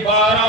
12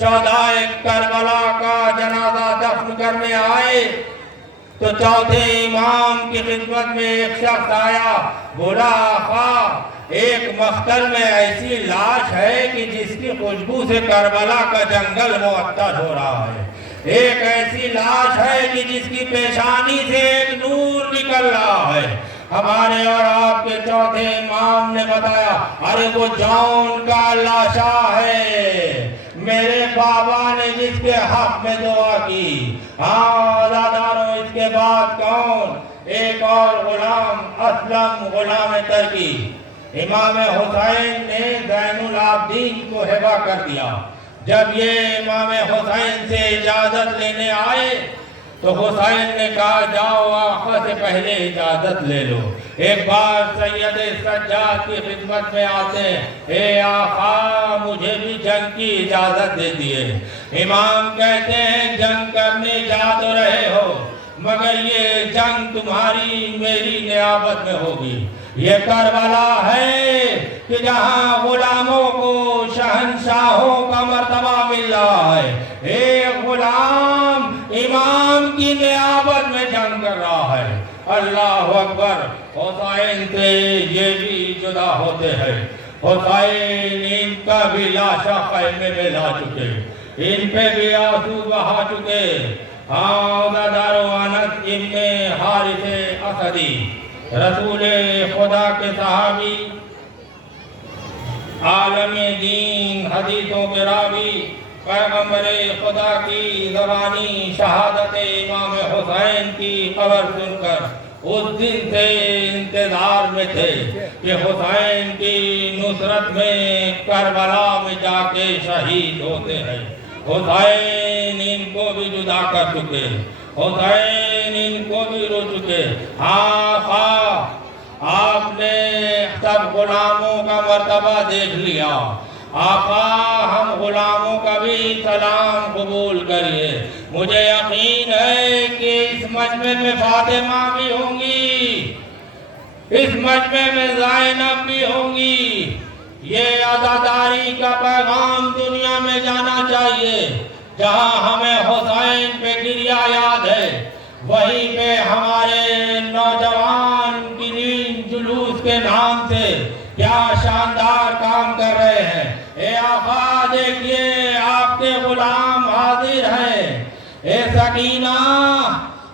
شہدائے کربلا کا جنازہ دفن کرنے آئے تو چوتھے امام کی خدمت میں ایک شخص آیا، بولا آقا ایک مقتل میں ایسی لاش ہے کہ جس کی خوشبو سے کربلا کا جنگل معطر ہو رہا ہے، ایک ایسی لاش ہے کہ جس کی پیشانی سے ایک نور نکل رہا ہے۔ ہمارے اور آپ کے چوتھے امام نے بتایا، ارے وہ جون کا لاشا ہے، میرے بابا نے جس کے حق میں دعا کی۔ ہاں عزاداروں، اس کے بعد کون؟ ایک اور غلام، اسلم غلام ترکی۔ امام حسین نے زین العابدین کو ہبہ کر دیا۔ جب یہ امام حسین سے اجازت لینے آئے تو حسین نے کہا جاؤ آقا سے پہلے اجازت لے لو۔ ایک بار سید سجاد کی خدمت میں آتے ہیں، اے آقا مجھے بھی جنگ کی اجازت دے دیے۔ امام کہتے ہیں جنگ کرنے جا تو رہے ہو مگر یہ جنگ تمہاری میری نیابت میں ہوگی۔ یہ کربلا ہے کہ جہاں غلاموں کو شہنشاہوں کا مرتبہ مل رہا ہے، ایک غلام امام کی نیابت میں جنگ کر رہا ہے۔ اللہ اکبر۔ حسین سے یہ بھی جدا ہوتے ہیں۔ حسین ان کا بھی لاشا خیمے میں لا چکے، ان پہ بھی آنسو بہا چکے۔ عزادارو، انس ابن حارث اسدی رسول خدا کے صحابی، عالم دین، حدیثوں کے راوی، پیغمبر خدا کی زبانی شہادت امام حسین کی خبر سن کر اس دن سے انتظار میں تھے کہ حسین کی نصرت میں کربلا میں جا کے شہید ہوتے ہیں۔ حسین ان کو بھی جدا کر چکے، حسین ان کو بھی رو چکے۔ آقا آپ نے سب غلاموں کا مرتبہ دیکھ لیا، آقا ہم غلاموں کا بھی سلام قبول کریے۔ مجھے یقین ہے کہ اس مجمع میں فاطمہ بھی ہوں گی، اس مجمع میں زینب بھی ہوں گی۔ یہ عزاداری کا پیغام دنیا میں جانا چاہیے۔ جہاں ہمیں حسین پہ گریہ یاد ہے، وہیں پہ ہمارے نوجوان گرین جلوس کے نام سے کیا شاندار کام کر رہے ہیں۔ اے آقا دیکھیے آپ کے غلام حاضر ہیں۔ اے سکینہ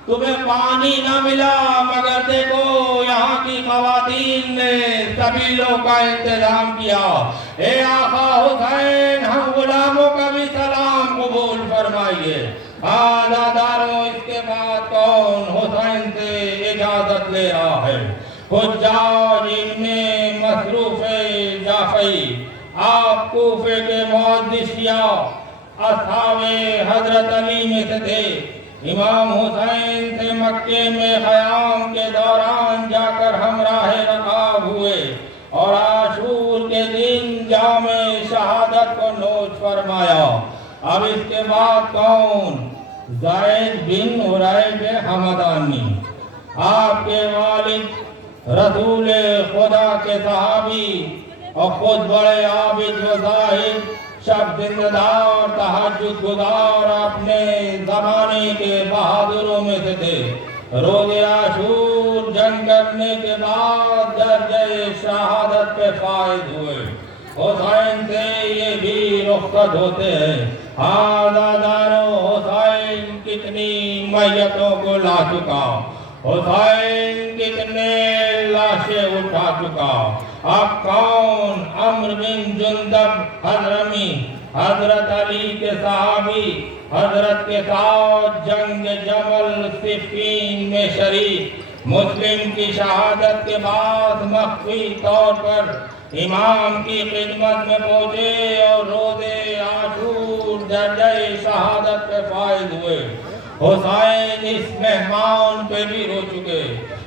تمہیں پانی نہ ملا مگر دیکھو یہاں کی خواتین نے سبیلوں کا انتظام کیا۔ اے آقا حسین ہم غلاموں کا بھی سلام قبول فرمائیے۔ عزاداروں، اس کے بعد کون حسین سے اجازت لے رہا ہے؟ حجاج ابن مصروف جعفری، آپ کوفے کے محدث شیعہ اصحاب حضرت علی میں سے تھے۔ امام حسین سے مکے میں قیام کے دوران جا کر ہمراہ رکاب ہوئے اور عاشور کے دن جام شہادت کو نوش فرمایا۔ اب اس کے بعد کون؟ زید بن عریب حمدانی، آپ کے والد رسول خدا کے صحابی اور خود بڑے عابد و زاہد، شب زندہدار، تہجد گزار، اپنے زمانے کے بہادروں میں سے تھے۔ روز عاشور جنگ کرنے کے بعد درجہ شہادت پہ فائز ہوئے۔ حسین سے یہ بھی رخصت ہوتے ہیں۔ عزاداروں، حسین کتنی میتوں کو لا چکا، حسین کتنے لاشیں اٹھا چکا۔ اب کون؟ عمرو بن جندب حضرمی، حضرت علی کے صحابی، حضرت کے ساتھ جنگ جمل صفین میں شریک، مسلم کی شہادت کے بعد مخفی طور پر امام کی خدمت میں پہنچے اور روز عاشور درجہ شہادت پہ فائز ہوئے۔ حسین اس مہمان پہ بھی رو چکے،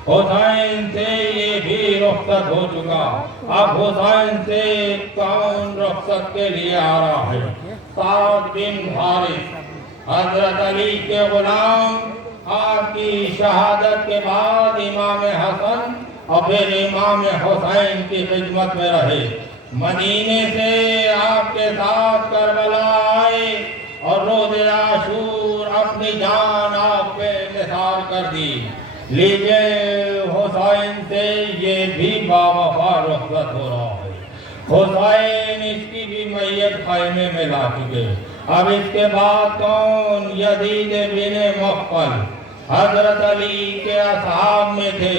حسین سے یہ بھی رخصت ہو چکا۔ اب حسین سے کون رخصت کے لیے آ رہا ہے؟ سعد بن حارث، حضرت علی کے غلام، آپ کی شہادت کے بعد امام حسن اور پھر امام حسین کی خدمت میں رہے۔ مدینے سے آپ کے ساتھ کربلا آئے اور روز عاشور اپنی جان آپ پہ نثار کر دی. لیجئے حسین سے یہ بھی باوفا رخصت ہو رہا ہے. حسین اس کی بھی میت خیمے میں لا چکے. اب اس کے بعد کون؟ یزید بن مخفل حضرت علی کے اصحاب میں تھے،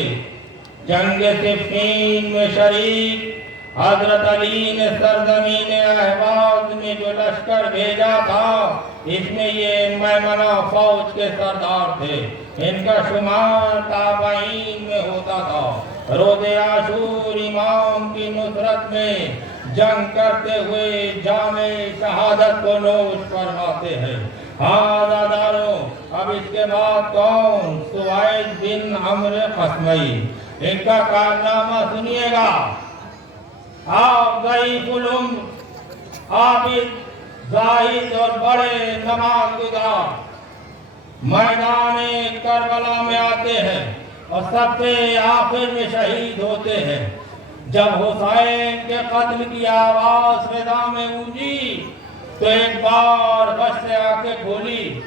جنگ صفین میں شریک. حضرت علی نے سرزمین اہواز میں جو لشکر بھیجا تھا اس میں یہ میمنہ فوج کے سردار تھے. ان کا شمار تابعین میں ہوتا تھا. روز عاشور امام کی نصرت میں جنگ کرتے ہوئے جام شہادت کو نوش فرماتے ہیں. ہاں داداروں، اب اس کے بعد کون؟ سوید بن عمرو قسمئی. ان کا کارنامہ سنیے گا. آپ ضعیف العمر، عابد، زاہد اور بڑے نماز گزار میدان کربلا میں آتے ہیں اور سب سے آخر میں شہید ہوتے ہیں. جب حسین کے قتل کی آواز فضا میں گونجی تو ایک بار غش سے آ کے بولی،